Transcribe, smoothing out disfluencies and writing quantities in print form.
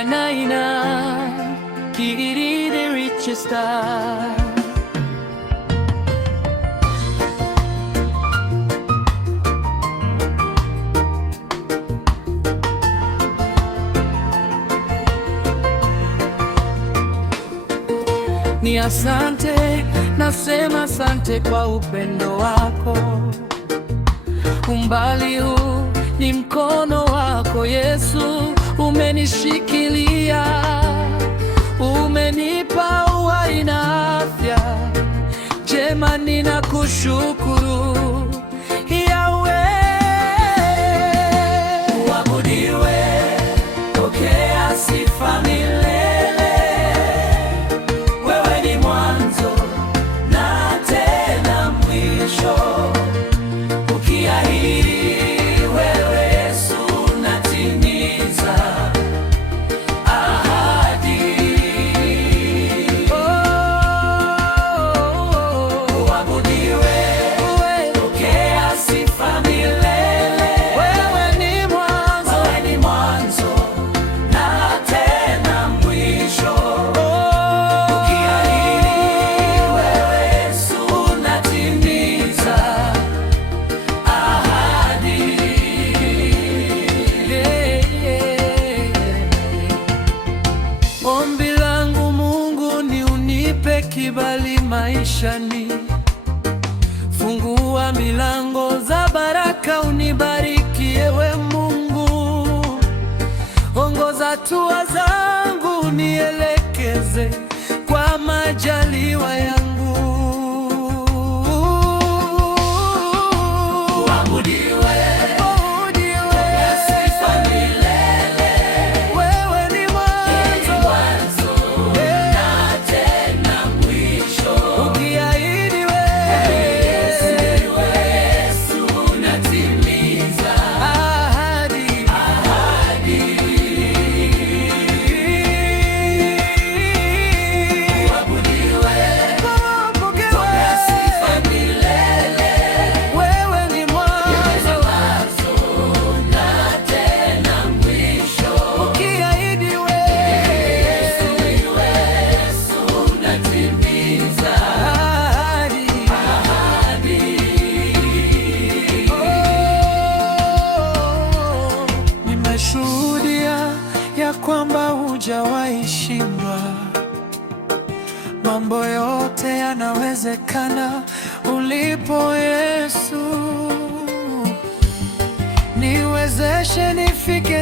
wanaina the richest star. Ni asante, nasema asante kwa upendo wako. Umbali huu ni mkono wako Yesu, umenishikilia, umenipa uhai na afya njema, ninakushukuru Yahweh. Uabudiwe, pokea sifa milele. Wewe ni mwanzo na tena mwisho, ukiahidi wewe Yesu unatimiza ahadi. Uabudiwe, pokea sifa milele. Wewe ni mwanzo na tena mwisho, ukiahidi wewe Yesu unatimiza ahadi. Ombi langu Mungu ni unipe kibali maishani, fungua milango za baraka, unibariki ewe Mungu, ongoza hatua zangu, nielekeze kwa majaliwa yangu. Uabudiwe, pokea sifa milele. Wewe ni mwanzo na tena mwisho, ukiahidi wewe Yesu unatimiza ahadi. Uabudiwe, pokea sifa milele. Wewe ni mwanzo na tena mwisho, ukiahidi wewe Yesu unatimiza ahadi. Nimeshuhudia ya kwamba hujawahi shindwa, mambo yote yanawezekana ulipo Yesu. Niwezeshe nifike